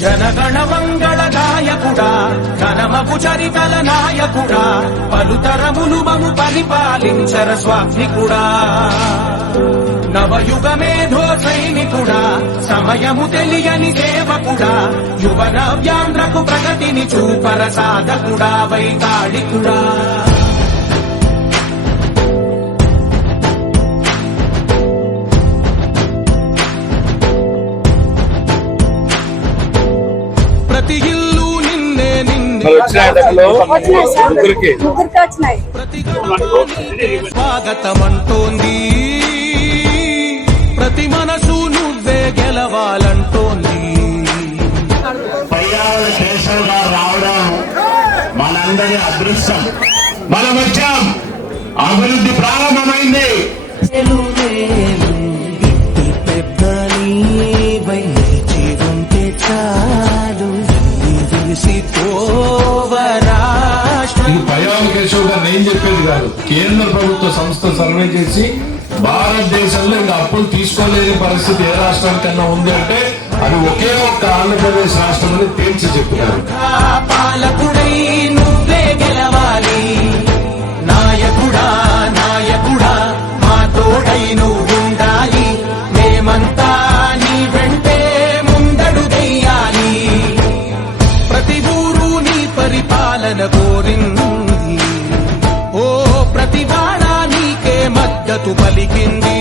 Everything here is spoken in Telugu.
జనగణ మంగళ నాయకుడా ఘనమపు చరితల నాయకుడా పలుతరములు మము పరిపాలించర స్వామికుడా నవయుగ మేధో సైనికుడా సమయము తెలియని సేవకుడా యువన వ్యాంధ్రకు ప్రగతిని చూపర సాధకుడా వైతాళికుడా. ప్రతి ఇల్లు నిన్నే నిన్నే స్వాగతమంటోంది ప్రతి మనసు నువ్వే గెలవాలంటోంది. రావడం మనందరి అదృష్టం. మనం వచ్చాం. అభివృద్ధి ప్రారంభమైంది. ఇది పయాల కేశవ్ గారు నేను చెప్పేది కాదు. కేంద్ర ప్రభుత్వ సంస్థ సర్వే చేసి భారతదేశంలో ఇంకా అప్పులు తీసుకోలేని పరిస్థితి ఏ రాష్ట్రానికన్నా ఉంది అంటే అది ఒకే ఒక్క ఆంధ్రప్రదేశ్ రాష్ట్రం అని తేల్చి చెప్పినారు నువ్వే నాయకుడా నాయకుడా మా తోడై నువ్వుండాలి పరిపాలన కోరింది. ఓ ప్రతి మద్దతు పలికింది.